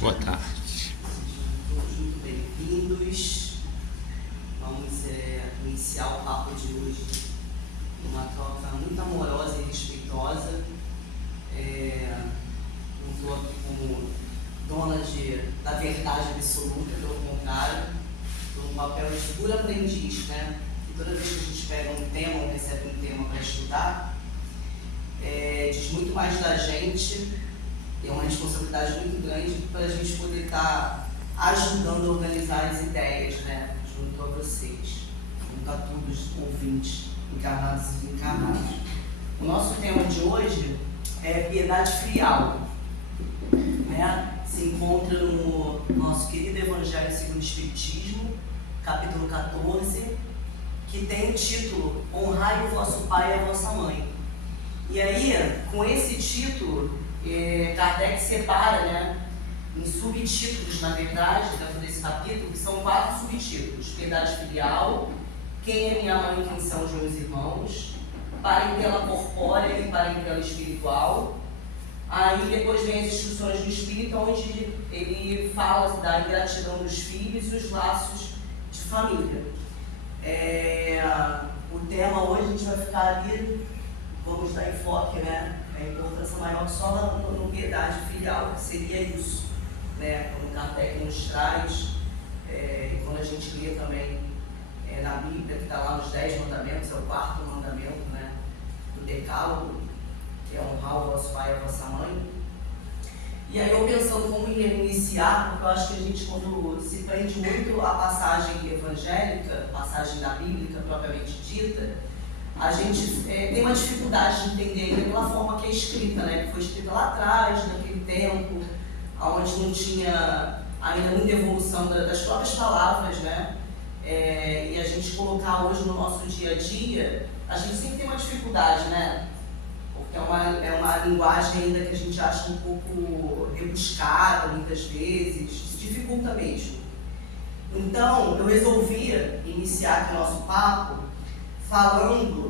Boa tarde. Todos muito bem-vindos. Vamos iniciar o papo de hoje numa troca muito amorosa e respeitosa. Não estou aqui como dona da verdade absoluta, pelo contrário, estou no papel de puro aprendiz, né? E toda vez que a gente pega um tema ou recebe um tema para estudar, diz muito mais da gente. É uma responsabilidade muito grande para a gente poder estar ajudando a organizar as ideias, né, junto a vocês, junto a todos os ouvintes, encarnados e desencarnados. O nosso tema de hoje é piedade filial, né? Se encontra no nosso querido Evangelho segundo o Espiritismo, capítulo 14, que tem o título Honrai o vosso pai e a vossa mãe. E aí, com esse título, Kardec separa, né, em subtítulos, na verdade, dentro desse capítulo, que são 4 subtítulos: piedade filial, quem é minha mãe e quem são os meus irmãos, parentela corpórea e parentela espiritual. Aí depois vem as instruções do Espírito, onde ele fala da ingratidão dos filhos e os laços de família. O tema hoje a gente vai ficar ali, vamos dar enfoque, né? A importância maior só no piedade filial, que seria isso, né? Como Kardec nos traz, e quando a gente lê também na Bíblia, que está lá nos 10 mandamentos, é o 4º mandamento, né, do Decálogo, que é honrar o vosso pai e a vossa mãe. E aí eu pensando como iniciar, porque eu acho que a gente, quando se prende muito à passagem evangélica, passagem da Bíblia propriamente dita, a gente tem uma dificuldade de entender ainda pela forma que é escrita, né? Que foi escrita lá atrás, naquele tempo, onde não tinha ainda muita evolução das próprias palavras, né? E a gente colocar hoje no nosso dia a dia, a gente sempre tem uma dificuldade, né? Porque é uma linguagem ainda que a gente acha um pouco rebuscada, muitas vezes, se dificulta mesmo. Então, eu resolvi iniciar aqui o nosso papo falando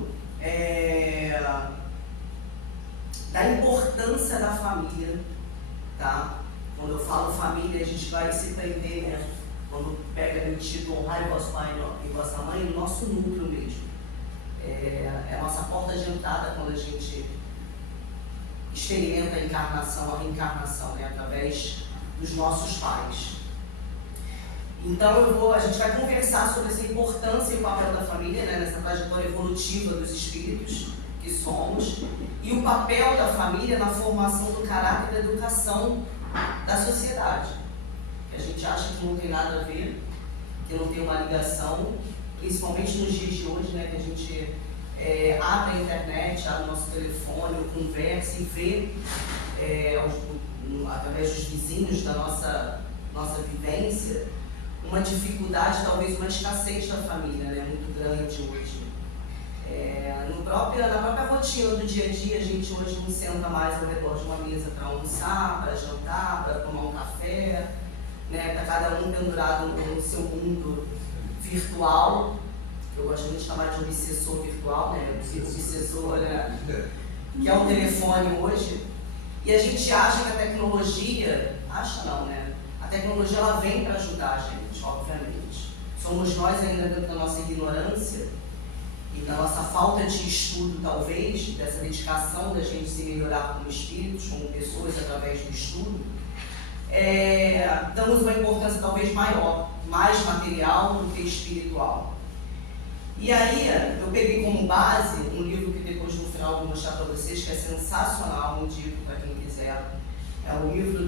da importância da família, tá? Quando eu falo família, a gente vai se prender, né? Quando pega o título Honrai o vosso pai e vossa mãe, no nosso núcleo mesmo. É a nossa porta de entrada quando a gente experimenta a encarnação, a reencarnação, né? Através dos nossos pais. Então a gente vai conversar sobre essa importância e o papel da família, né, nessa trajetória evolutiva dos espíritos que somos, e o papel da família na formação do caráter e da educação da sociedade. Que a gente acha que não tem nada a ver, que não tem uma ligação, principalmente nos dias de hoje, né, que a gente abre a internet, abre o nosso telefone, conversa e vê através dos vizinhos da nossa vivência, uma dificuldade, talvez uma escassez da família, né, muito grande hoje. Na própria rotina do dia a dia, a gente hoje não senta mais ao redor de uma mesa para almoçar, para jantar, para tomar um café, né, está cada um pendurado no seu mundo virtual, que eu gosto muito de chamar de obsessor virtual, né, obsessor, né, que é o telefone hoje. E a gente acha que a tecnologia, a tecnologia ela vem para ajudar a gente, obviamente. Somos nós ainda dentro da nossa ignorância e da nossa falta de estudo, talvez, dessa dedicação da gente se melhorar como espíritos, como pessoas, através do estudo, damos uma importância talvez maior, mais material do que espiritual. E aí, eu peguei como base um livro que depois no final eu vou mostrar para vocês, que é sensacional, indico para quem quiser. É o livro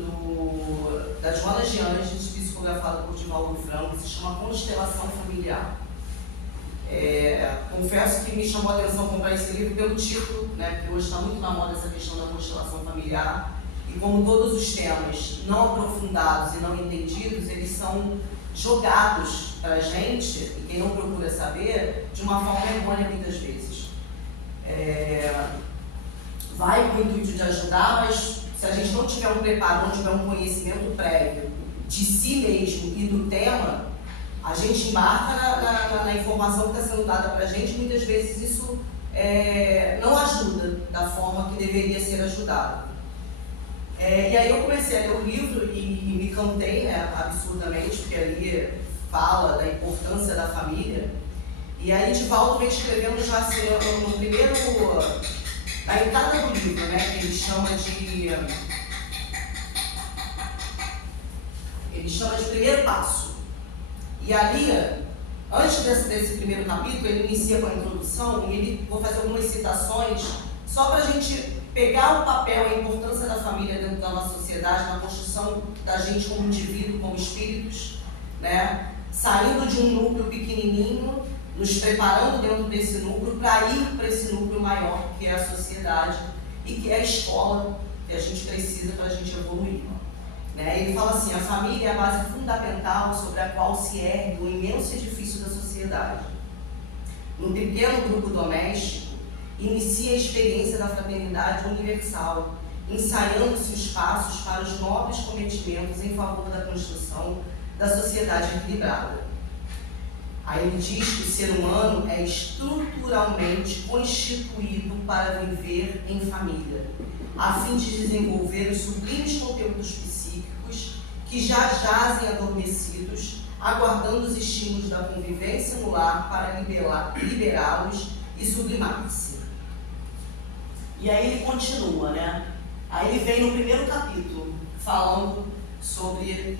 da Joana Gianges, psicografado por Divaldo Franco, que se chama Constelação Familiar. Confesso que me chamou a atenção comprar esse livro pelo título, né, porque hoje está muito na moda essa questão da constelação familiar, e como todos os temas não aprofundados e não entendidos, eles são jogados para a gente, e quem não procura saber, de uma forma errônea muitas vezes. Vai com o intuito de ajudar, mas se a gente não tiver um preparo, não tiver um conhecimento prévio de si mesmo e do tema, a gente embarca na informação que está sendo dada para a gente, e muitas vezes isso não ajuda da forma que deveria ser ajudado. E aí eu comecei a ler o livro e me encantei, né, absurdamente, porque ali fala da importância da família. E aí Divaldo vem escrevendo já assim, no primeiro, na entrada do livro, né, que ele chama de primeiro passo. E ali, antes desse primeiro capítulo, ele inicia com a introdução e vou fazer algumas citações só para a gente pegar o papel e a importância da família dentro da nossa sociedade, na construção da gente como indivíduo, como espíritos, né? Saindo de um núcleo pequenininho, nos preparando dentro desse núcleo para ir para esse núcleo maior, que é a sociedade e que é a escola que a gente precisa para a gente evoluir. Né? Ele fala assim: a família é a base fundamental sobre a qual se ergue o imenso edifício da sociedade. Um pequeno grupo doméstico inicia a experiência da fraternidade universal, ensaiando-se os passos para os nobres cometimentos em favor da construção da sociedade equilibrada. Aí ele diz que o ser humano é estruturalmente constituído para viver em família, a fim de desenvolver os sublimes conteúdos psíquicos que já jazem adormecidos, aguardando os estímulos da convivência no lar para liberá-los e sublimar-se. E aí ele continua, né? Aí ele vem no primeiro capítulo, falando sobre,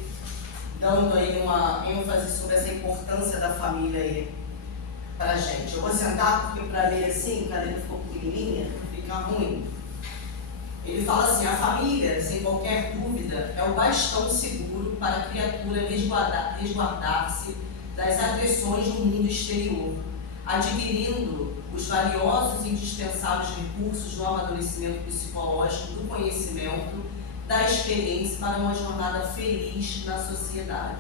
dando aí uma ênfase sobre essa importância da família aí pra gente. Eu vou sentar porque para ler assim, a cadeira ficou pequenininha, fica ruim. Ele fala assim: a família, sem qualquer dúvida, é o bastão seguro para a criatura resguardar-se das agressões do mundo exterior, adquirindo os valiosos e indispensáveis recursos do amadurecimento psicológico, do conhecimento, da experiência para uma jornada feliz na sociedade.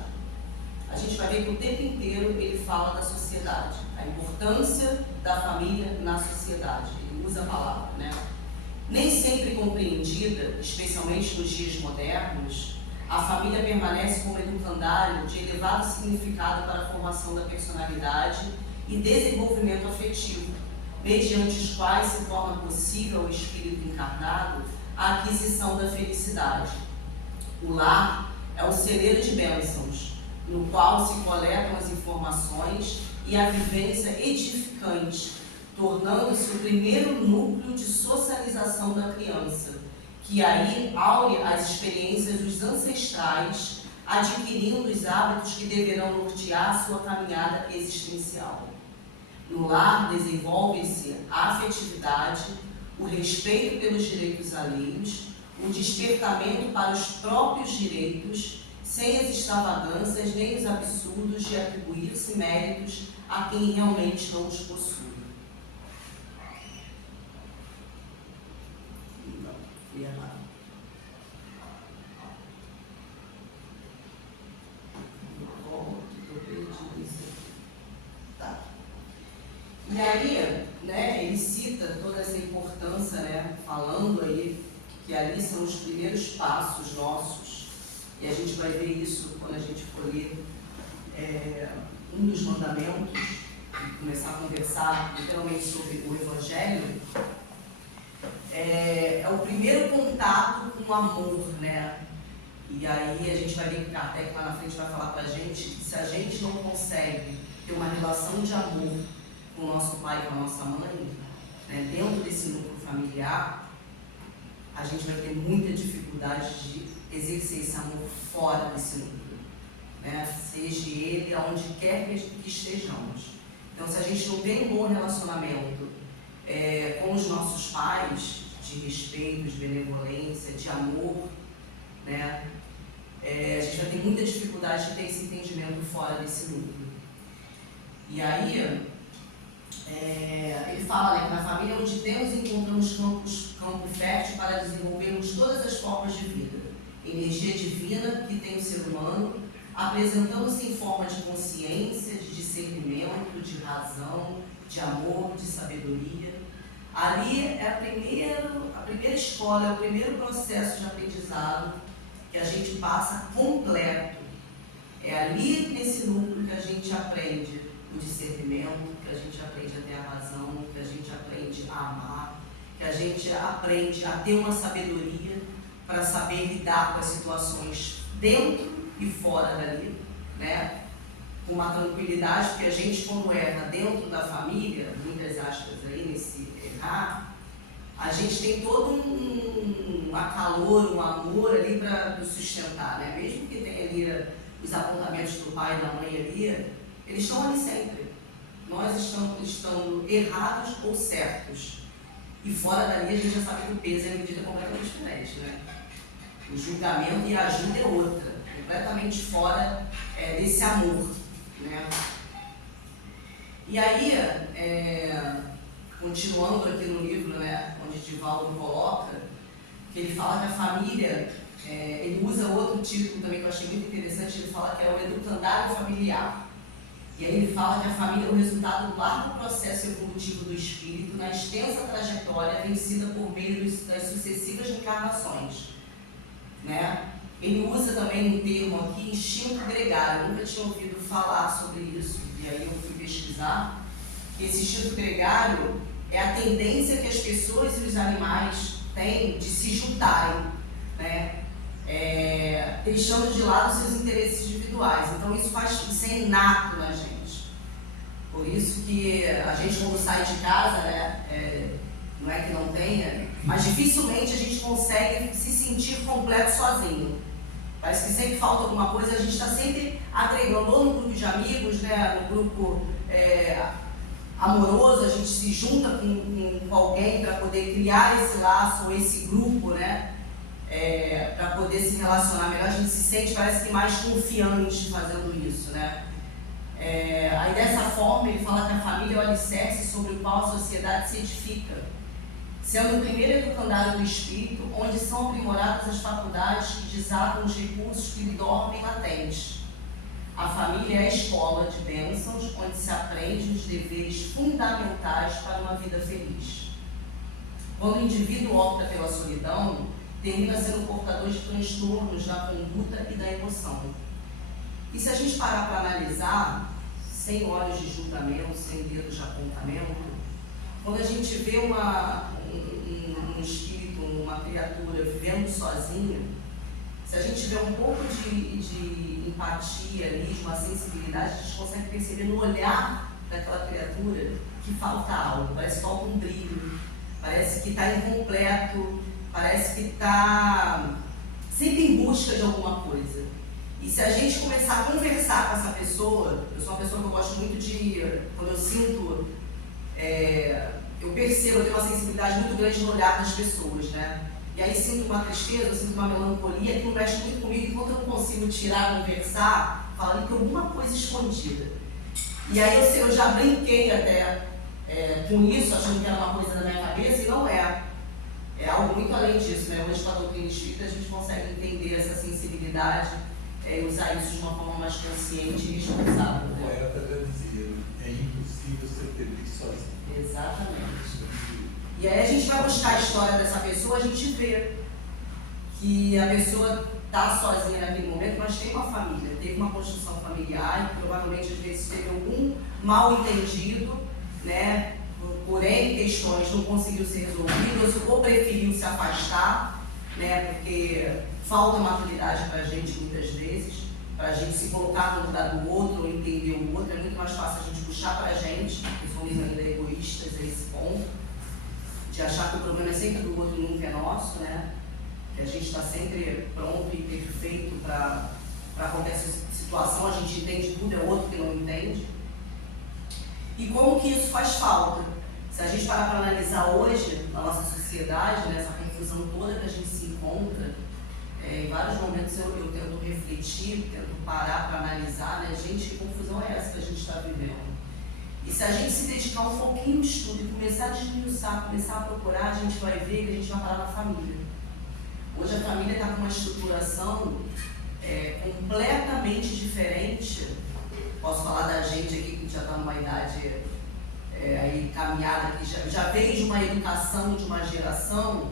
A gente vai ver que o tempo inteiro ele fala da sociedade, a importância da família na sociedade. Ele usa a palavra, né? Nem sempre compreendida, especialmente nos dias modernos, a família permanece como educandário de elevado significado para a formação da personalidade e desenvolvimento afetivo, mediante os quais se torna possível ao espírito encarnado a aquisição da felicidade. O lar é o celeiro de bênçãos, no qual se coletam as informações e a vivência edificante, tornando-se o primeiro núcleo de socialização da criança, que aí aure as experiências dos ancestrais, adquirindo os hábitos que deverão nortear sua caminhada existencial. No lar desenvolve-se a afetividade, o respeito pelos direitos alheios, o despertamento para os próprios direitos, sem as extravagâncias nem os absurdos de atribuir-se méritos a quem realmente não os possui. Não, errado. E aí, né, ele cita toda essa importância, né, falando aí que ali são os primeiros passos nossos, e a gente vai ver isso quando a gente for ler um dos mandamentos, e começar a conversar literalmente sobre o Evangelho. É o primeiro contato com o amor, né? E aí a gente vai ver que Kardec lá na frente vai falar pra gente que se a gente não consegue ter uma relação de amor com o nosso pai e com a nossa mãe, né, dentro desse núcleo familiar, a gente vai ter muita dificuldade de exercer esse amor fora desse núcleo, né, seja ele aonde quer que estejamos. Então, se a gente não tem um bom relacionamento com os nossos pais, de respeito, de benevolência, de amor, né, a gente vai ter muita dificuldade de ter esse entendimento fora desse núcleo. E aí, ele fala, né, que na família onde temos encontramos campo fértil para desenvolvermos todas as formas de vida, energia divina que tem o ser humano, apresentando-se em forma de consciência, de discernimento, de razão, de amor, de sabedoria. Ali é a primeira escola, é o primeiro processo de aprendizado que a gente passa completo. É ali nesse núcleo que a gente aprende o discernimento, que a gente aprende a ter a razão, que a gente aprende a amar, que a gente aprende a ter uma sabedoria para saber lidar com as situações dentro e fora dali, né? Com uma tranquilidade, porque a gente, quando erra dentro da família, muitas aspas aí nesse errar, a gente tem todo um acalor, um amor ali para nos sustentar, né? Mesmo que tenha ali os apontamentos do pai e da mãe ali, eles estão ali sempre. Nós estamos errados ou certos. E fora dali a gente já sabe que o peso e a medida é completamente diferente, né? O julgamento e a ajuda é outra, completamente fora desse amor, né? E aí, continuando aqui no livro, né, onde Divaldo coloca, que ele fala que a família, ele usa outro título também que eu achei muito interessante, ele fala que é o educandário familiar. E aí ele fala que a família é o resultado do largo processo evolutivo do espírito na extensa trajetória vencida por meio das sucessivas encarnações, né? Ele usa também um termo aqui, instinto gregário. Eu nunca tinha ouvido falar sobre isso, e aí eu fui pesquisar. Esse instinto gregário é a tendência que as pessoas e os animais têm de se juntarem, né? Deixando de lado seus interesses individuais. Então isso é inato na gente. Por isso que a gente, quando sai de casa, né, não é que não tenha, mas dificilmente a gente consegue se sentir completo sozinho. Parece que sempre falta alguma coisa, a gente está sempre agregando, ou no grupo de amigos, né, no grupo amoroso, a gente se junta com alguém para poder criar esse laço, ou esse grupo, né, para poder se relacionar melhor. A gente se sente, parece que mais confiante fazendo isso, né. Aí dessa forma ele fala que a família é o alicerce sobre o qual a sociedade se edifica, sendo o primeiro educandário do espírito, onde são aprimoradas as faculdades que desatam os recursos que lhe dormem latentes. A família é a escola de bênçãos, onde se aprende os deveres fundamentais para uma vida feliz. Quando o indivíduo opta pela solidão, termina sendo portador de transtornos da conduta e da emoção. E se a gente parar para analisar, sem olhos de julgamento, sem dedos de apontamento, quando a gente vê um espírito, uma criatura vivendo sozinha, se a gente tiver um pouco de empatia ali, de uma sensibilidade, a gente consegue perceber no olhar daquela criatura que falta algo, parece que falta um brilho, parece que está incompleto, parece que está sempre em busca de alguma coisa. E se a gente começar a conversar com essa pessoa, eu sou uma pessoa que eu gosto muito de, quando eu sinto, eu percebo, eu tenho uma sensibilidade muito grande no olhar das pessoas, né? E aí sinto uma tristeza, eu sinto uma melancolia que não mexe muito comigo, enquanto eu não consigo tirar, conversar, falando que alguma coisa escondida. E aí eu já brinquei até com isso, achando que era uma coisa da minha cabeça, e não é. É algo muito além disso, né? Hoje, com a doutrina espírita, a gente consegue entender essa sensibilidade e usar isso de uma forma mais consciente e responsável. O poeta já dizia, é impossível ser feliz sozinho. Exatamente. E aí a gente vai buscar a história dessa pessoa, a gente vê que a pessoa está sozinha naquele momento, mas tem uma família, teve uma construção familiar, e provavelmente às vezes teve algum mal entendido, né? Por N questões não conseguiu ser resolvido, ou preferiu se afastar, né? Porque falta maturidade para a gente muitas vezes, para a gente se colocar no lugar do outro, ou entender o outro. É muito mais fácil a gente puxar para a gente, que somos ainda egoístas a esse ponto, de achar que o problema é sempre do outro e nunca é nosso, né? Que a gente está sempre pronto e perfeito para qualquer situação, a gente entende tudo, é o outro que não entende. E como que isso faz falta? Se a gente parar para analisar hoje, na nossa sociedade, nessa confusão toda que a gente se encontra, em vários momentos eu tento refletir, tento parar para analisar, né? Gente, que confusão é essa que a gente está vivendo? E se a gente se dedicar um pouquinho no estudo e começar a desmiuçar, começar a procurar, a gente vai ver que a gente vai parar na família. Hoje a família está com uma estruturação completamente diferente. Posso falar da gente aqui que já está numa idade aí caminhada, que já veio de uma educação de uma geração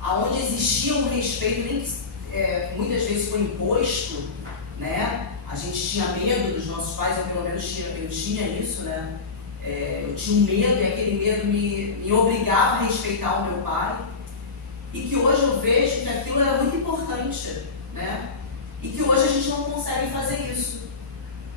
onde existia um respeito, nem que muitas vezes foi imposto, né? A gente tinha medo dos nossos pais, eu pelo menos eu tinha isso, né? Eu tinha um medo, e aquele medo me obrigava a respeitar o meu pai. e que hoje eu vejo que aquilo era muito importante, né? E que hoje a gente não consegue fazer isso.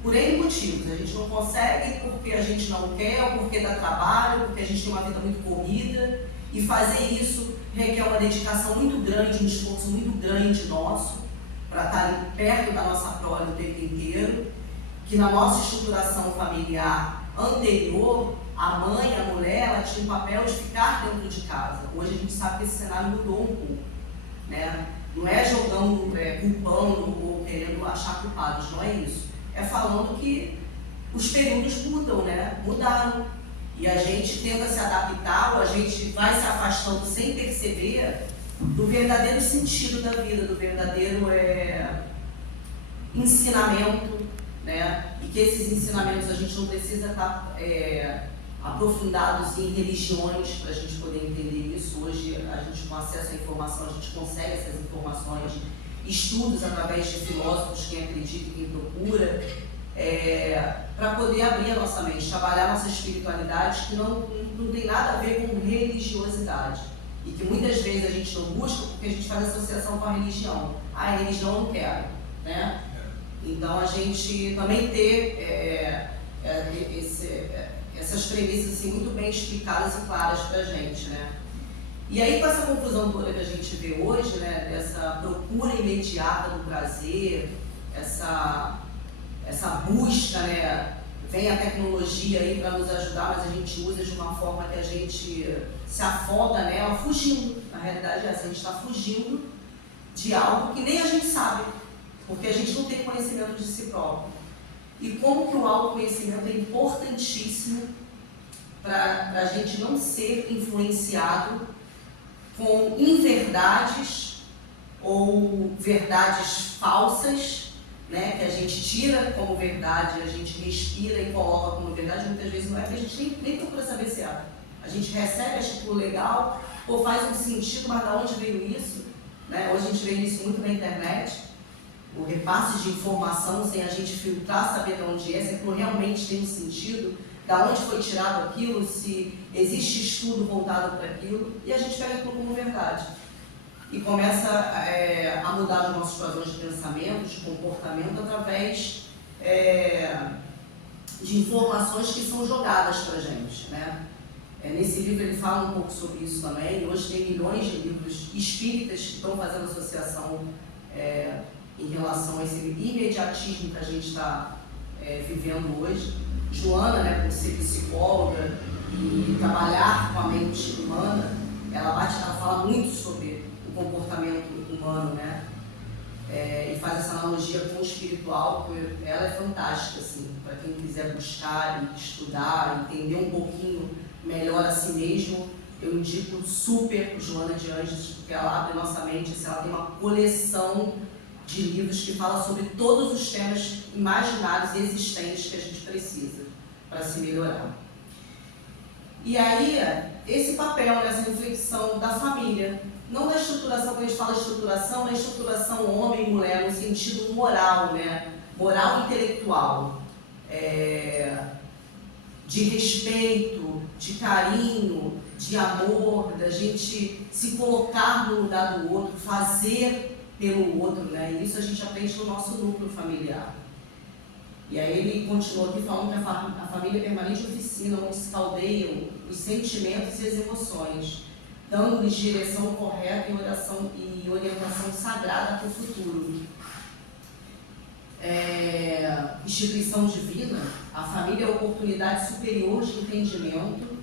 Por N motivos. A gente não consegue porque a gente não quer, ou porque dá trabalho, porque a gente tem uma vida muito corrida. E fazer isso requer uma dedicação muito grande, um esforço muito grande nosso, para estar perto da nossa prole o tempo inteiro. Que na nossa estruturação familiar anterior, a mãe, a mulher, ela tinha o papel de ficar dentro de casa. Hoje a gente sabe que esse cenário mudou um pouco, né? Não é jogando, culpando ou querendo achar culpados, não é isso. É falando que os períodos mudam, né? Mudaram. E a gente tenta se adaptar, ou a gente vai se afastando sem perceber do verdadeiro sentido da vida, do verdadeiro ensinamento, né? E que esses ensinamentos a gente não precisa estar aprofundados em religiões para a gente poder entender isso. Hoje a gente, com acesso à informação, a gente consegue essas informações, estudos através de filósofos, quem acredita e quem procura, para poder abrir a nossa mente, trabalhar a nossa espiritualidade, que não tem nada a ver com religiosidade. E que muitas vezes a gente não busca porque a gente faz associação com a religião. Ah, a religião eu não quero, né? Então a gente também ter essas premissas assim, muito bem explicadas e claras para a gente, né? E aí, com essa confusão toda que a gente vê hoje, né, dessa procura imediata do prazer, essa busca, né, vem a tecnologia aí para nos ajudar, mas a gente usa de uma forma que a gente se afoga nela, fugindo. Na realidade é essa, a gente está fugindo de algo que nem a gente sabe, porque a gente não tem conhecimento de si próprio. E como que o autoconhecimento é importantíssimo para a gente não ser influenciado com inverdades ou verdades falsas, né, que a gente tira como verdade, a gente respira e coloca como verdade. Muitas vezes não é, porque a gente nem procura saber se é. A gente recebe, acha aquilo legal, ou faz um sentido, mas de onde veio isso? Né? Hoje a gente vê isso muito na internet, o repasse de informação sem a gente filtrar, saber de onde é, se aquilo realmente tem um sentido, da onde foi tirado aquilo, se existe estudo voltado para aquilo, e a gente pega aquilo como verdade. E começa a mudar os nossos padrões de pensamento, de comportamento, através de informações que são jogadas para a gente, né? Nesse livro ele fala um pouco sobre isso também. Hoje tem milhões de livros espíritas que estão fazendo associação em relação a esse imediatismo que a gente está vivendo hoje. Joana, né, por ser psicóloga e trabalhar com a mente humana, ela fala muito sobre o comportamento humano, né? E faz essa analogia com o espiritual, porque ela é fantástica, assim, para quem quiser buscar e estudar, entender um pouquinho melhor a si mesmo. Eu indico super Joana de Anjos, porque ela abre nossa mente, assim, ela tem uma coleção de livros que fala sobre todos os temas imaginários e existentes que a gente precisa para se melhorar. E aí, esse papel, essa reflexão da família, não da estruturação, quando a gente fala estruturação, é estruturação homem e mulher, no sentido moral, né? Moral intelectual, de respeito, de carinho, de amor, da gente se colocar no lugar do outro, fazer pelo outro, né? E isso a gente aprende no nosso núcleo familiar. E aí ele continua aqui falando que a família é permanente oficina, onde se caldeiam os sentimentos e as emoções, dando-lhes direção correta e orientação sagrada para o futuro. Instituição divina, a família é a oportunidade superior de entendimento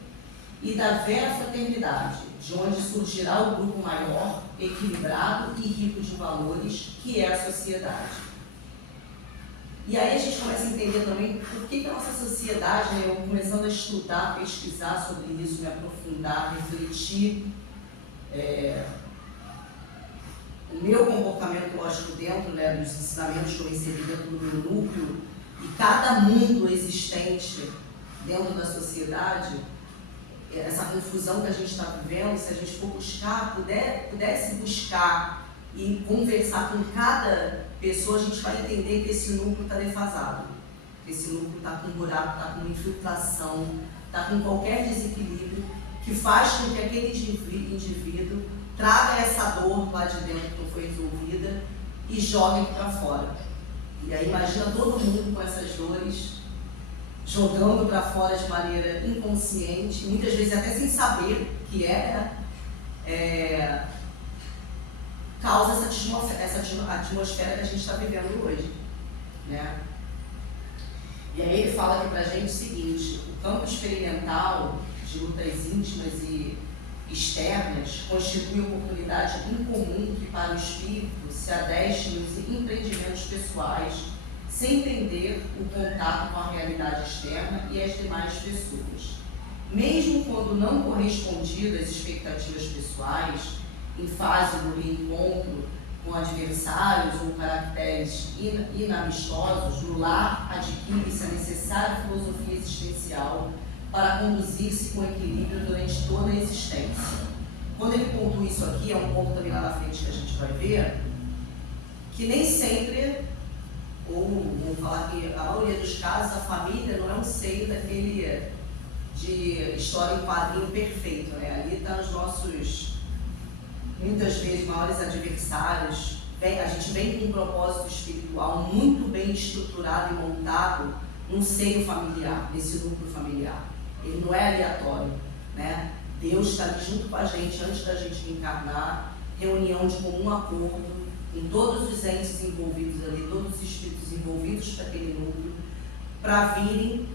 e da vera fraternidade, de onde surgirá o grupo maior, equilibrado e rico de valores, que é a sociedade. E aí a gente começa a entender também por que a nossa sociedade, né, eu começando a estudar, pesquisar sobre isso, me aprofundar, refletir, o meu comportamento, lógico, dentro, né, dos ensinamentos que eu inseri dentro do meu núcleo, e cada mundo existente dentro da sociedade, essa confusão que a gente está vivendo, se a gente for buscar, pudesse buscar e conversar com cada pessoa, a gente vai entender que esse núcleo está defasado, que esse núcleo está com buraco, está com infiltração, está com qualquer desequilíbrio, que faz com que aquele indivíduo traga essa dor lá de dentro que não foi resolvida e jogue para fora. E aí imagina todo mundo com essas dores, jogando para fora de maneira inconsciente, muitas vezes até sem saber que causa essa atmosfera que a gente está vivendo hoje, né? E aí ele fala aqui para a gente o seguinte: o campo experimental de lutas íntimas e externas constitui oportunidade incomum que para o espírito se adeste nos empreendimentos pessoais, sem entender o contato com a realidade externa e as demais pessoas. Mesmo quando não correspondido às expectativas pessoais, em fase do reencontro com adversários ou caracteres inamistosos, no lar adquire-se a necessária filosofia existencial para conduzir-se com equilíbrio durante toda a existência. Quando ele pontua isso aqui, é um ponto também lá na frente que a gente vai ver, que nem sempre, ou vamos falar que a maioria dos casos, a família não é um seio daquele de história em quadrinho perfeito, né? Ali está os nossos, muitas vezes, maiores adversários. A gente vem com um propósito espiritual muito bem estruturado e montado num seio familiar, nesse núcleo familiar. Ele não é aleatório, né? Deus está ali junto com a gente antes da gente encarnar, reunião de comum acordo, com todos os entes envolvidos ali, todos os espíritos envolvidos para aquele núcleo, para virem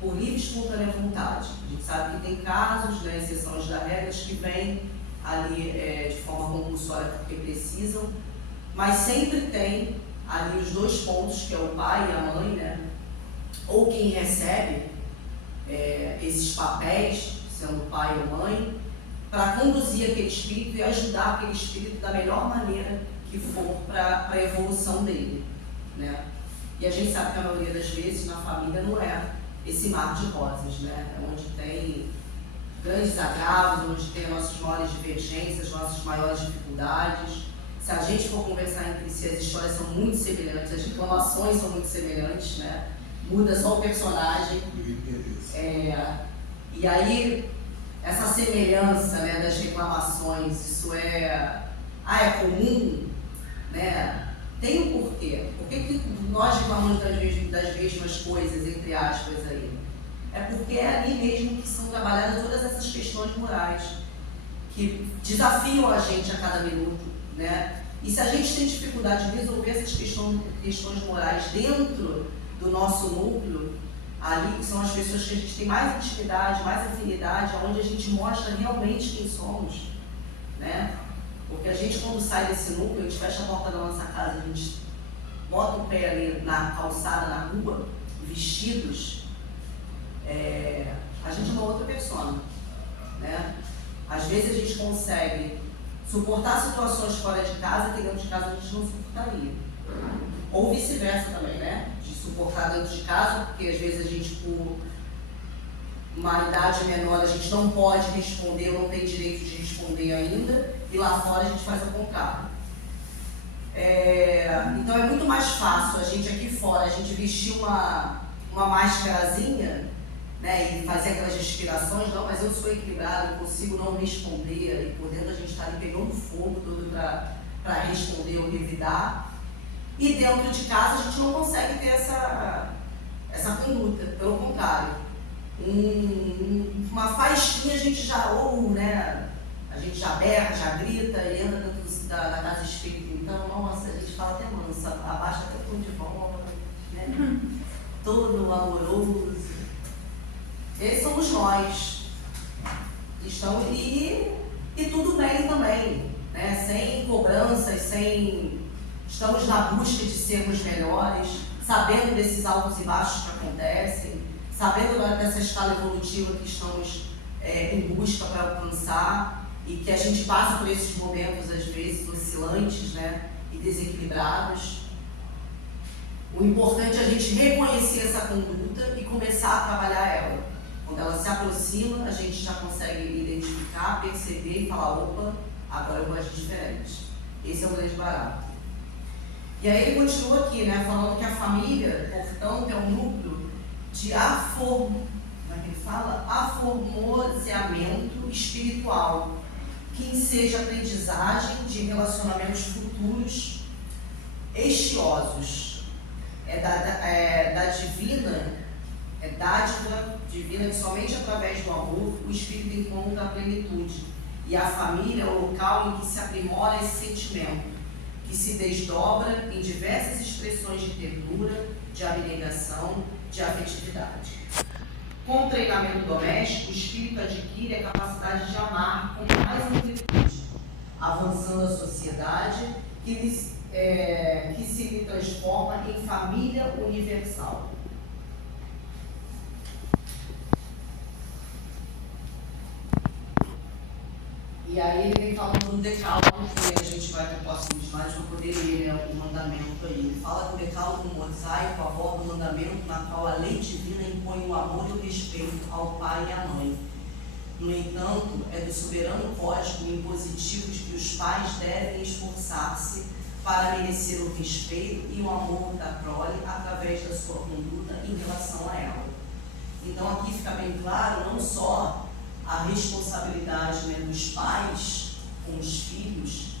por livre e espontânea vontade. A gente sabe que tem casos, né, exceções da regra, que vêm ali de forma compulsória porque precisam, mas sempre tem ali os dois pontos, que é o pai e a mãe, né? Ou quem recebe esses papéis, sendo pai ou mãe, para conduzir aquele espírito e ajudar aquele espírito da melhor maneira que for para a evolução dele, né? E a gente sabe que a maioria das vezes na família não é esse mar de rosas, né? É onde tem grandes agravos, onde tem as nossas maiores divergências, as nossas maiores dificuldades. Se a gente for conversar entre si, as histórias são muito semelhantes, as reclamações são muito semelhantes, né? Muda só o personagem. E aí, essa semelhança, né, das reclamações, isso é comum, né? Tem um porquê. Por que nós reclamamos das mesmas coisas, entre aspas, aí? É porque é ali mesmo que são trabalhadas todas essas questões morais, que desafiam a gente a cada minuto, né? E se a gente tem dificuldade de resolver essas questões morais dentro do nosso núcleo, ali que são as pessoas que a gente tem mais intimidade, mais afinidade, onde a gente mostra realmente quem somos, né? Porque a gente, quando sai desse núcleo, a gente fecha a porta da nossa casa, a gente bota o pé ali na calçada, na rua, vestidos, a gente é uma outra persona, né? Às vezes a gente consegue suportar situações fora de casa que dentro de casa a gente não suportaria. Ou vice-versa também, né? De suportar dentro de casa, porque às vezes a gente, por uma idade menor, a gente não pode responder, ou não tem direito de responder ainda, e lá fora a gente faz o contrário. Então é muito mais fácil a gente aqui fora, a gente vestir uma máscarazinha, né, e fazer aquelas respirações, não, mas eu sou equilibrado, eu consigo não responder, e por dentro a gente está ali pegando fogo todo para responder ou revidar. E dentro de casa a gente não consegue ter essa conduta, pelo contrário. Uma faísquinha a gente já né? A gente já berra, já grita e entra dentro da casa espírita. Então, nossa, a gente fala até mansa, abaixa até o tom de voz, né? Todo amoroso. Esses somos nós. E tudo bem também, né? Sem cobranças, estamos na busca de sermos melhores, sabendo desses altos e baixos que acontecem, sabendo dessa escala evolutiva que estamos em busca para alcançar, e que a gente passa por esses momentos, às vezes, oscilantes, né, e desequilibrados. O importante é a gente reconhecer essa conduta e começar a trabalhar ela. Quando ela se aproxima, a gente já consegue identificar, perceber e falar: opa, agora eu vou agir diferente. Esse é o grande barato. E aí ele continua aqui, né, falando que a família, portanto, é um núcleo de aformo. Como é que ele fala aformoseamento espiritual, que enseja aprendizagem de relacionamentos futuros estiosos. Dádiva divina que somente através do amor o espírito encontra a plenitude, e a família é o local em que se aprimora esse sentimento, que se desdobra em diversas expressões de ternura, de abnegação, de afetividade. Com o treinamento doméstico, o espírito adquire a capacidade de amar com mais amplitude, avançando a sociedade que se lhe transforma em família universal. E aí ele vem falando do decálogo, que a gente vai ter o próximo slide para poder ler, né, o mandamento aí. Ele fala que o decálogo mosaico aborda o mandamento na qual a lei divina impõe o amor e o respeito ao pai e à mãe. No entanto, é do soberano código impositivo de que os pais devem esforçar-se para merecer o respeito e o amor da prole através da sua conduta em relação a ela. Então aqui fica bem claro não só a responsabilidade, né, dos pais com os filhos,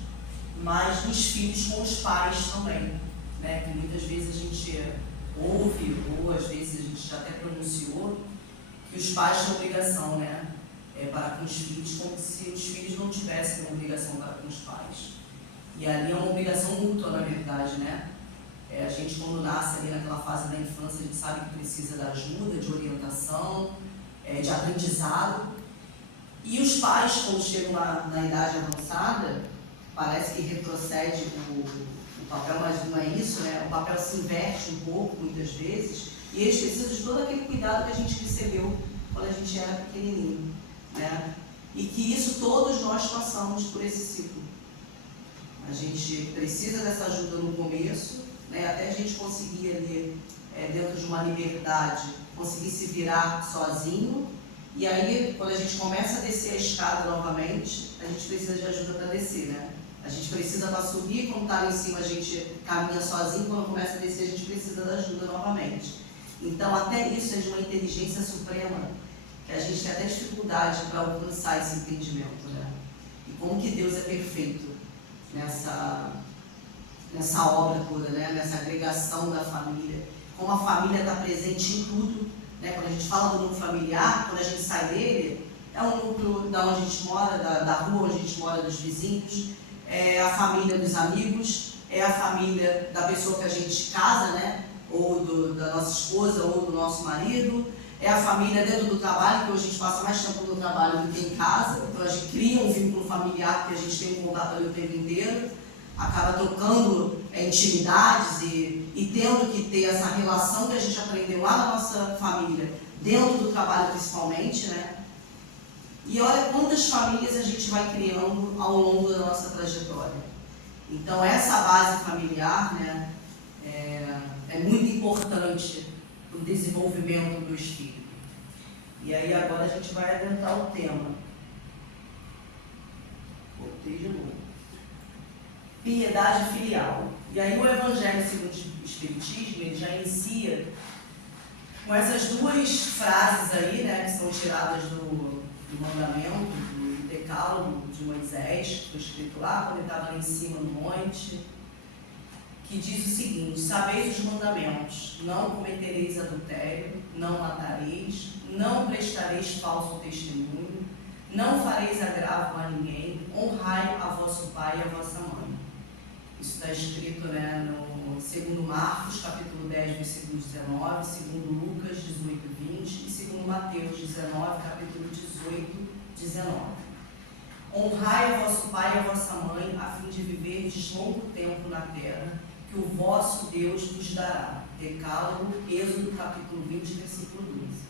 mas dos filhos com os pais também, né, que muitas vezes a gente ouve, ou às vezes a gente já até pronunciou, que os pais têm obrigação, né, para com os filhos, como se os filhos não tivessem uma obrigação para com os pais. E ali é uma obrigação mútua, na verdade, né? A gente, quando nasce ali naquela fase da infância, a gente sabe que precisa da ajuda, de orientação, de aprendizado. E os pais, quando chegam na idade avançada, parece que retrocede o papel, mas não é isso, né? O papel se inverte um pouco, muitas vezes, e eles precisam de todo aquele cuidado que a gente recebeu quando a gente era pequenininho, né? E que isso todos nós passamos por esse ciclo. A gente precisa dessa ajuda no começo, né? Até a gente conseguir ali, dentro de uma liberdade, conseguir se virar sozinho. E aí, quando a gente começa a descer a escada novamente, a gente precisa de ajuda para descer, né? A gente precisa para subir, quando está lá em cima a gente caminha sozinho, quando começa a descer a gente precisa da ajuda novamente. Então, até isso é de uma inteligência suprema, que a gente tem até dificuldade para alcançar esse entendimento, né? E como que Deus é perfeito nessa obra toda, né? Nessa agregação da família. Como a família está presente em tudo, né? Quando a gente fala do núcleo familiar, quando a gente sai dele, é o núcleo da onde a gente mora, da rua onde a gente mora, dos vizinhos, é a família dos amigos, é a família da pessoa que a gente casa, né? Ou da nossa esposa, ou do nosso marido, é a família dentro do trabalho, que hoje a gente passa mais tempo no trabalho do que em casa, então a gente cria um vínculo familiar, porque a gente tem um contato ali o tempo inteiro, acaba trocando intimidades e tendo que ter essa relação que a gente aprendeu lá na nossa família, dentro do trabalho principalmente, né? E olha quantas famílias a gente vai criando ao longo da nossa trajetória. Então essa base familiar, né, é muito importante para o desenvolvimento do espírito. E aí agora a gente vai adentrar o tema. Voltei de novo. Piedade filial. E aí o Evangelho segundo o Espiritismo, ele já inicia com essas duas frases aí, né, que são tiradas do mandamento, do decálogo de Moisés, que foi escrito lá quando ele estava lá em cima no monte, que diz o seguinte: sabeis os mandamentos, não cometereis adultério, não matareis, não prestareis falso testemunho, não fareis agravo a ninguém, honrai a vosso pai e a vossa mãe. Isso está escrito, né, no segundo Marcos, capítulo 10, versículo 19, segundo Lucas 18, 20 e segundo Mateus 19, capítulo 18, 19. Honrai a vosso pai e a vossa mãe, a fim de viverdes longo tempo na terra, que o vosso Deus vos dará. Decálogo, Êxodo, capítulo 20, versículo 12.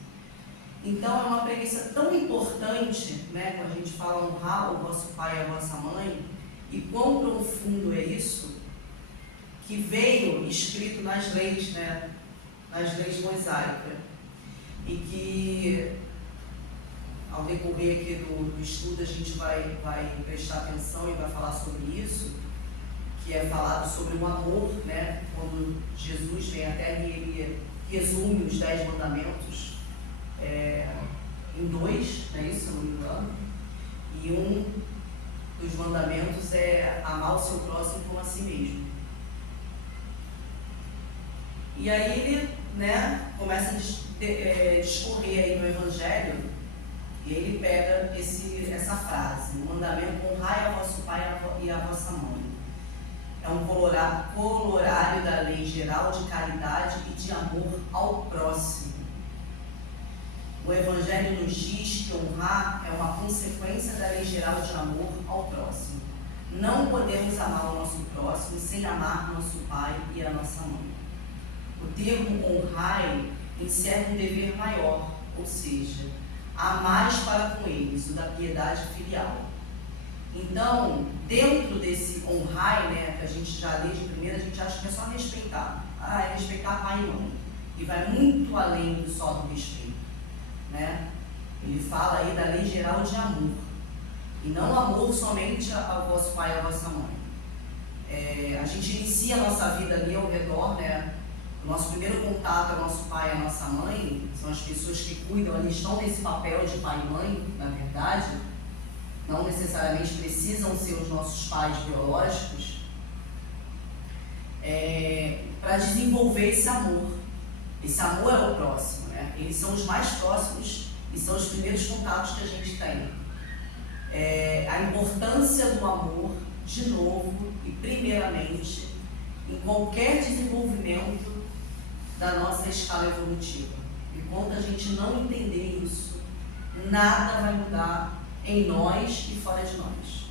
Então, é uma premissa tão importante, né, quando a gente fala honrar o vosso pai e a vossa mãe, e quão profundo é isso, que veio escrito nas leis, né, nas leis mosaicas, e que, ao decorrer aqui do estudo, a gente vai prestar atenção e vai falar sobre isso, que é falado sobre o amor, né, quando Jesus vem à Terra e ele resume os 10 mandamentos em 2, não é isso, se eu não me engano? E um dos mandamentos é amar o seu próximo como a si mesmo. E aí ele, né, começa a discorrer aí no Evangelho, e ele pega essa frase: o mandamento: honrai a vosso pai e a vossa mãe. É um corolário da lei geral de caridade e de amor ao próximo. O Evangelho nos diz que honrar é uma consequência da lei geral de amor ao próximo. Não podemos amar o nosso próximo sem amar nosso pai e a nossa mãe. O termo honrai encerra um dever maior, ou seja, amais para com eles, o da piedade filial. Então, dentro desse honrai, né, que a gente já lê de primeira, a gente acha que é só respeitar. É respeitar pai e mãe. E vai muito além do só do respeito. Né? Ele fala aí da lei geral de amor. E não amor somente ao vosso pai e à vossa mãe. A gente inicia a nossa vida ali ao redor, né? O nosso primeiro contato é o nosso pai e a nossa mãe. São as pessoas que cuidam ali, estão nesse papel de pai e mãe, na verdade. Não necessariamente precisam ser os nossos pais biológicos, para desenvolver esse amor. Esse amor é o próximo, né? Eles são os mais próximos e são os primeiros contatos que a gente tem. A importância do amor, de novo e primeiramente, em qualquer desenvolvimento da nossa escala evolutiva. Enquanto a gente não entender isso, nada vai mudar em nós e fora de nós,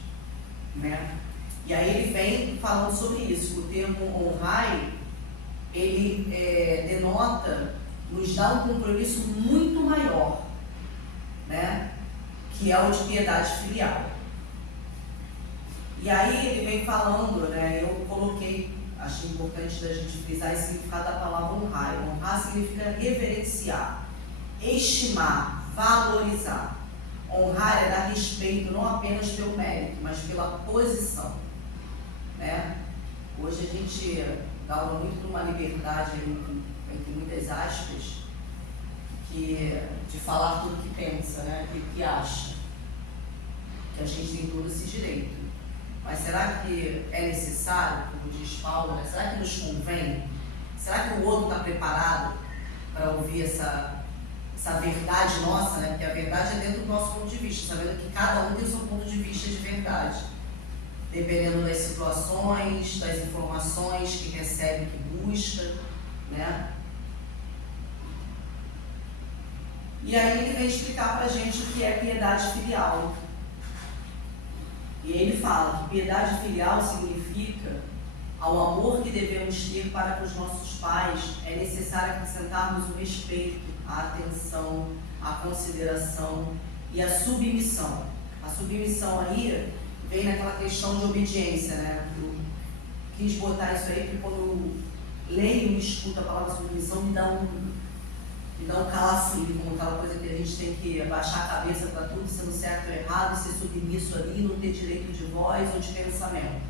né? E aí ele vem falando sobre isso. O termo honrai, ele denota, nos dá um compromisso muito maior, né? Que é o de piedade filial. E aí ele vem falando, né? Eu coloquei, acho importante da gente frisar esse significado da palavra honrar. Honrar significa reverenciar, estimar, valorizar. Honrar é dar respeito não apenas pelo mérito, mas pela posição, né? Hoje a gente dá aula muito por uma liberdade, entre muitas aspas, de falar tudo que pensa, né? Que acha. Que a gente tem todo esse direito. Mas será que é necessário, como diz Paulo, né? Será que nos convém? Será que o outro está preparado para ouvir essa verdade nossa, né? Porque a verdade é dentro do nosso ponto de vista, sabendo que cada um tem o seu ponto de vista de verdade, dependendo das situações, das informações que recebe, que busca, né? E aí ele vem explicar pra gente o que é piedade filial. E ele fala que piedade filial significa: ao amor que devemos ter para com os nossos pais, é necessário acrescentarmos o respeito, a atenção, a consideração e a submissão. A submissão aí vem naquela questão de obediência, né? Eu quis botar isso aí porque quando eu leio e escuto a palavra submissão me dá um calafrio, como aquela coisa que a gente tem que abaixar a cabeça para tudo, sendo certo ou errado, ser submisso ali, não ter direito de voz ou de pensamento.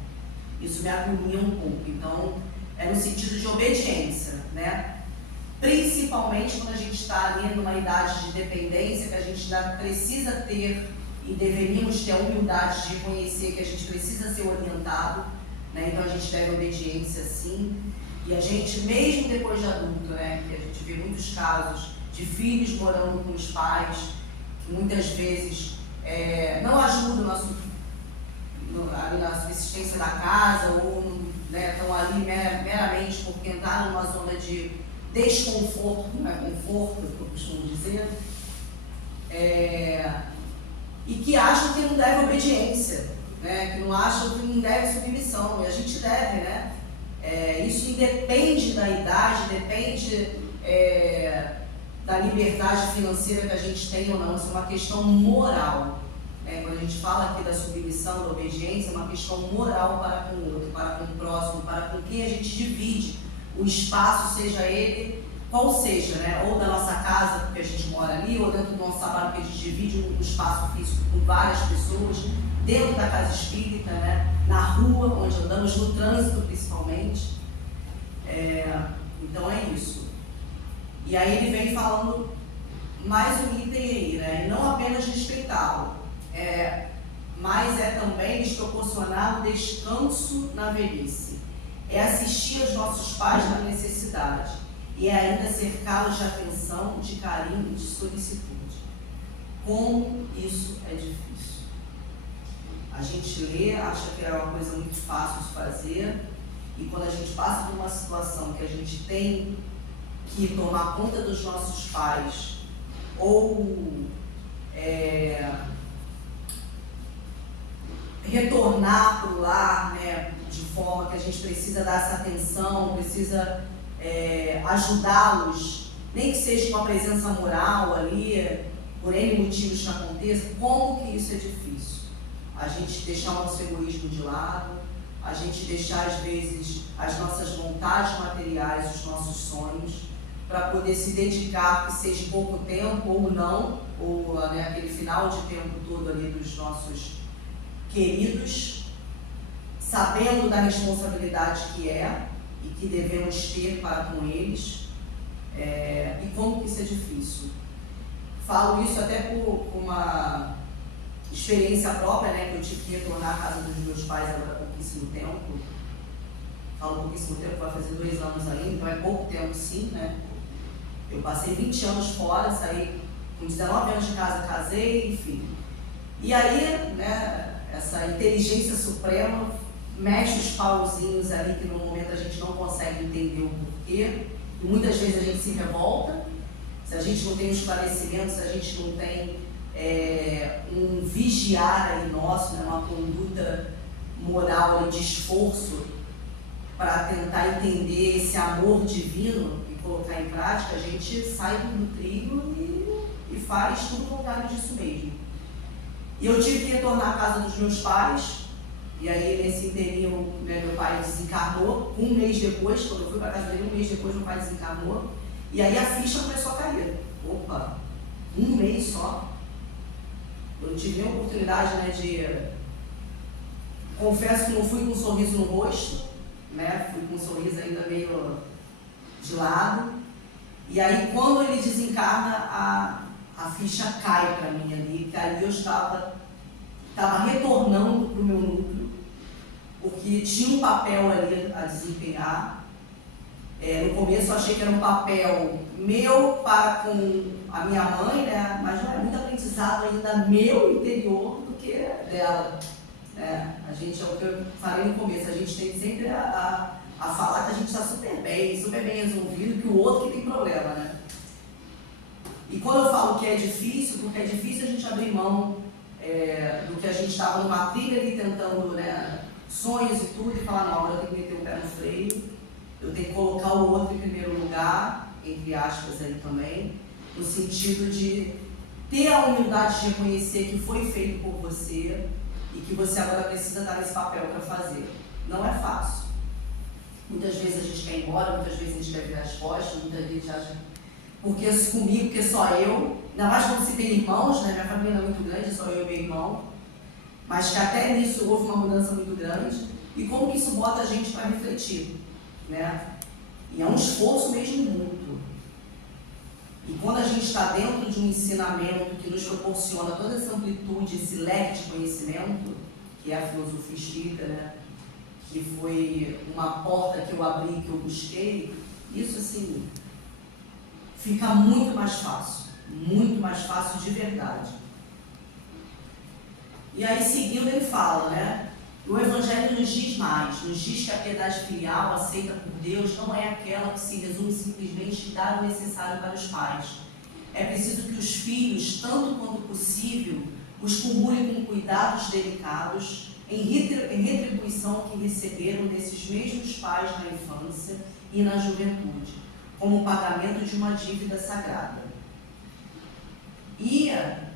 Isso me agonia um pouco. Então, é no sentido de obediência, né? Principalmente quando a gente está ali numa idade de dependência, que a gente já precisa ter e deveríamos ter a humildade de reconhecer que a gente precisa ser orientado, né? Então a gente deve obediência sim. E a gente, mesmo depois de adulto, né? Que a gente vê muitos casos de filhos morando com os pais, que muitas vezes não ajudam na subsistência da casa, ou estão ali meramente porque entraram numa zona de desconforto, não é conforto, que eu costumo dizer, e que acham que não deve obediência, né? Que não acham que não deve submissão, e a gente deve, né? Isso independe da idade, depende da liberdade financeira que a gente tem ou não, isso é uma questão moral. Quando a gente fala aqui da submissão, da obediência, é uma questão moral para com o outro, para com o próximo, para com quem a gente divide o espaço, seja ele qual seja, né? Ou da nossa casa, porque a gente mora ali, ou dentro do nosso trabalho, porque a gente divide um espaço físico com várias pessoas, dentro da casa espírita, né? Na rua, onde andamos, no trânsito principalmente. Então é isso. E aí ele vem falando mais um item aí, né? E não apenas respeitá-lo, mas é também lhes proporcionar o descanso na velhice. É assistir aos nossos pais na necessidade e é ainda cercá-los de atenção, de carinho e de solicitude. Como isso é difícil. A gente lê, acha que é uma coisa muito fácil de fazer, e quando a gente passa por uma situação que a gente tem que tomar conta dos nossos pais ou retornar para o lar, né, de forma que a gente precisa dar essa atenção, precisa ajudá-los, nem que seja com a presença moral ali, por N motivos que aconteça, como que isso é difícil? A gente deixar o nosso egoísmo de lado, a gente deixar às vezes as nossas vontades materiais, os nossos sonhos, para poder se dedicar, que seja pouco tempo ou não, ou né, aquele final de tempo todo ali dos nossos queridos, sabendo da responsabilidade que é e que devemos ter para com eles, e como que isso é difícil. Falo isso até por uma experiência própria, né, que eu tive que retornar à casa dos meus pais agora há pouquíssimo tempo. Falo pouquíssimo tempo, vai fazer 2 anos ainda, então é pouco tempo sim, né. Eu passei 20 anos fora, saí com 19 anos de casa, casei, enfim. E aí, né, essa inteligência suprema mexe os pauzinhos ali que no momento a gente não consegue entender o porquê, e muitas vezes a gente se revolta, se a gente não tem um esclarecimento, se a gente não tem um vigiar aí nosso, né, uma conduta moral aí de esforço para tentar entender esse amor divino e colocar em prática, a gente sai do trilho e faz tudo o contrário disso mesmo. E eu tive que retornar à casa dos meus pais, e aí nesse inteirinho, né, meu pai desencarnou, 1 mês depois, quando eu fui para a casa dele, 1 mês depois meu pai desencarnou, e aí a ficha começou a cair. Opa, 1 mês só. Eu não tive nenhuma oportunidade, né, de... Confesso que não fui com um sorriso no rosto, né, fui com um sorriso ainda meio de lado, e aí quando ele desencarna, a ficha cai para mim ali, que ali eu estava retornando para o meu núcleo, porque tinha um papel ali a desempenhar. No começo eu achei que era um papel meu para com a minha mãe, né? Mas não é muito aprendizado ainda meu interior do que dela. A gente, é o que eu falei no começo, a gente tem sempre a falar que a gente está super bem resolvido, que o outro que tem problema, né? E quando eu falo que é difícil, porque é difícil a gente abrir mão do que a gente estava numa trilha ali tentando, né, sonhos e tudo, e falar, não, agora eu tenho que meter o pé no freio, eu tenho que colocar o outro em primeiro lugar, entre aspas aí também, no sentido de ter a humildade de reconhecer que foi feito por você e que você agora precisa dar esse papel para fazer. Não é fácil. Muitas vezes a gente quer ir embora, muitas vezes a gente quer virar as costas, muitas vezes a gente acha, porque comigo, porque só eu, ainda mais quando se tem irmãos, né? Minha família não é muito grande, só eu e meu irmão, mas que até nisso houve uma mudança muito grande, e como que isso bota a gente para refletir, né? E é um esforço mesmo mútuo. E quando a gente está dentro de um ensinamento que nos proporciona toda essa amplitude, esse leque de conhecimento, que é a filosofia espírita, né? Que foi uma porta que eu abri, que eu busquei, isso assim fica muito mais fácil de verdade. E aí seguindo ele fala, né? O Evangelho nos diz mais, nos diz que a piedade filial aceita por Deus não é aquela que se resume simplesmente em dar o necessário para os pais. É preciso que os filhos, tanto quanto possível, os cumulem com cuidados delicados, em retribuição que receberam desses mesmos pais na infância e na juventude, como pagamento de uma dívida sagrada. E,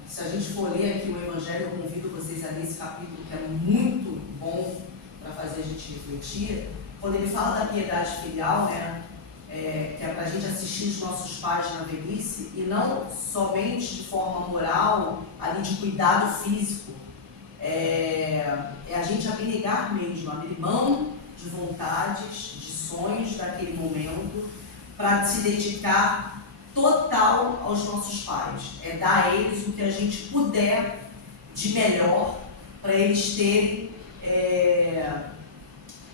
se a gente for ler aqui o Evangelho, eu convido vocês a ler esse capítulo, que é muito bom para fazer a gente refletir, quando ele fala da piedade filial, né, que é para a gente assistir os nossos pais na velhice, e não somente de forma moral, ali de cuidado físico, é a gente abnegar mesmo, abrir mão de vontades, de sonhos daquele momento, para se dedicar total aos nossos pais, é dar a eles o que a gente puder de melhor, para eles terem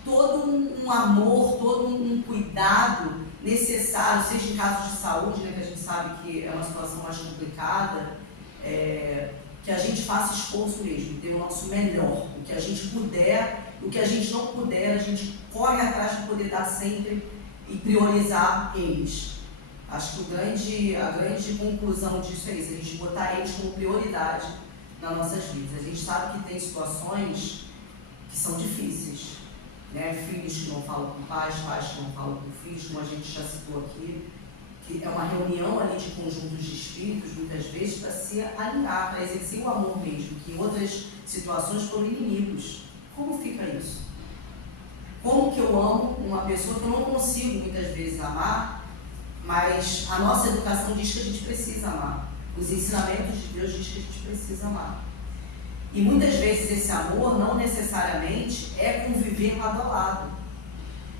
todo um amor, todo um cuidado necessário, seja em casos de saúde, né, que a gente sabe que é uma situação mais complicada, que a gente faça esforço mesmo, ter o nosso melhor, o que a gente puder, o que a gente não puder, a gente corre atrás de poder dar sempre e priorizar eles. Acho que a grande conclusão disso é isso, a gente botar eles como prioridade nas nossas vidas. A gente sabe que tem situações que são difíceis, né? Filhos que não falam com pais, pais que não falam com filhos, como a gente já citou aqui, que é uma reunião ali de conjuntos de espíritos, muitas vezes, para se alinhar, para exercer o amor mesmo, que em outras situações foram inimigos. Como fica isso? Como que eu amo uma pessoa que eu não consigo muitas vezes amar, mas a nossa educação diz que a gente precisa amar. Os ensinamentos de Deus diz que a gente precisa amar. E muitas vezes esse amor não necessariamente é conviver lado a lado,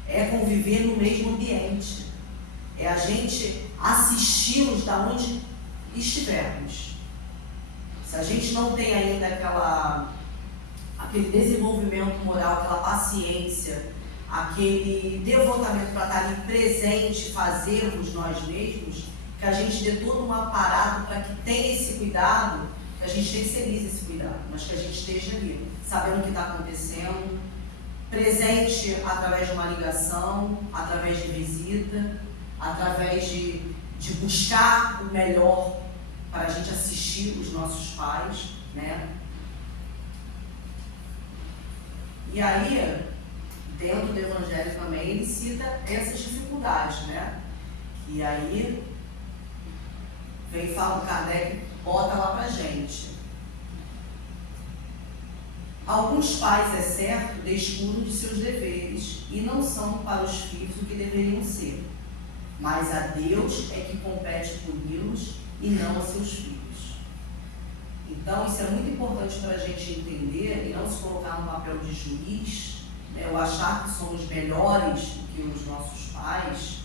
é conviver no mesmo ambiente, é a gente assisti-los da onde estivermos. Se a gente não tem ainda aquele desenvolvimento moral, aquela paciência, aquele devotamento para estar ali presente, fazermos nós mesmos, que a gente dê todo um aparato para que tenha esse cuidado, que a gente terceirize esse cuidado, mas que a gente esteja ali, sabendo o que está acontecendo, presente através de uma ligação, através de visita, através de buscar o melhor para a gente assistir os nossos pais, né? E aí, dentro do Evangelho também, ele cita essas dificuldades, né? E aí, vem falar, Kardec bota lá pra gente. Alguns pais, é certo, descuidam de seus deveres e não são para os filhos o que deveriam ser. Mas a Deus é que compete puni-los e não a seus filhos. Então, isso é muito importante para a gente entender e não se colocar no papel de juiz, né, ou achar que somos melhores do que os nossos pais,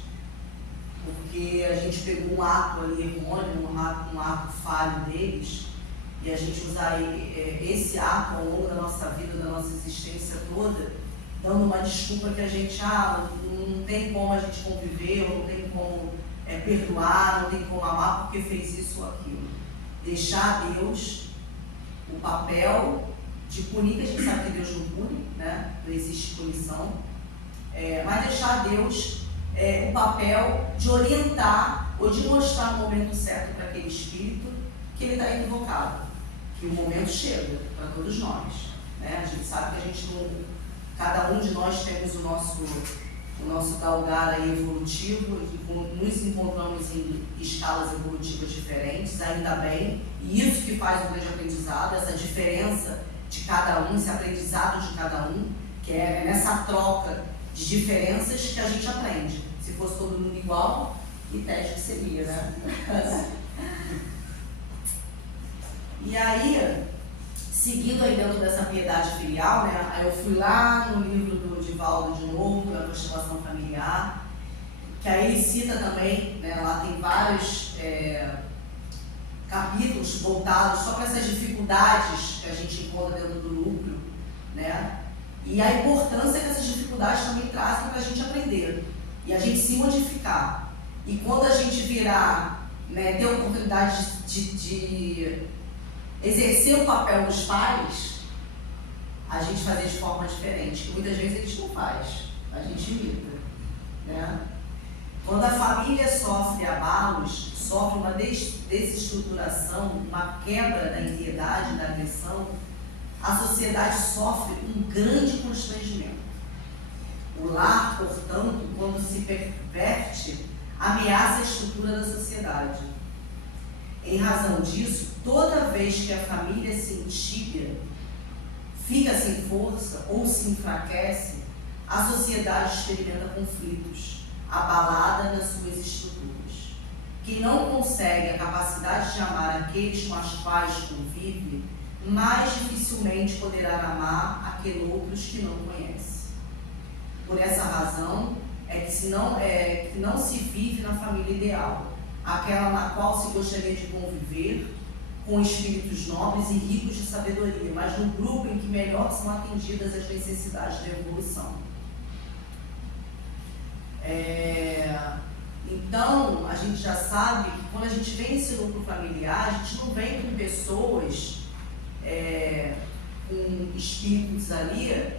porque a gente pegou um ato ali errôneo, um ato falho deles, e a gente usar esse ato ao longo da nossa vida, da nossa existência toda, dando uma desculpa que a gente, não tem como a gente conviver, não tem como perdoar, não tem como amar porque fez isso ou aquilo. Deixar a Deus o papel de punir, que a gente sabe que Deus não pune, né? Não existe punição, mas deixar a Deus o papel de orientar ou de mostrar no momento certo para aquele espírito que ele está equivocado, que o momento chega para todos nós, né? A gente sabe que a gente não, cada um de nós temos o nosso galgar aí evolutivo, nos encontramos em escalas evolutivas diferentes, ainda bem, e isso que faz o grande aprendizado, essa diferença de cada um, esse aprendizado de cada um, que é nessa troca de diferenças que a gente aprende. Se fosse todo mundo igual, que teste que seria, né? E aí, seguindo aí dentro dessa piedade filial, né? Aí eu fui lá no livro do Divaldo de novo, da Constelação Familiar, que aí ele cita também, né? Lá tem vários capítulos voltados só para essas dificuldades que a gente encontra dentro do núcleo, né? E a importância que essas dificuldades também trazem para a gente aprender e a gente se modificar. E quando a gente virar, né, ter a oportunidade de exercer o papel dos pais, a gente fazer de forma diferente, que muitas vezes a gente não faz, a gente imita, né? Quando a família sofre abalos, sofre uma desestruturação, uma quebra da integridade, da agressão, a sociedade sofre um grande constrangimento. O lar, portanto, quando se perverte, ameaça a estrutura da sociedade. Em razão disso, toda vez que a família se entibia, fica sem força ou se enfraquece, a sociedade experimenta conflitos, abalada nas suas estruturas. Quem não consegue a capacidade de amar aqueles com os quais convive, mais dificilmente poderá amar aqueles outros que não conhece. Por essa razão, que não se vive na família ideal, aquela na qual se gostaria de conviver, com espíritos nobres e ricos de sabedoria, mas no grupo em que melhor são atendidas as necessidades da evolução. Então, a gente já sabe que quando a gente vem nesse núcleo familiar, a gente não vem com pessoas, com espíritos ali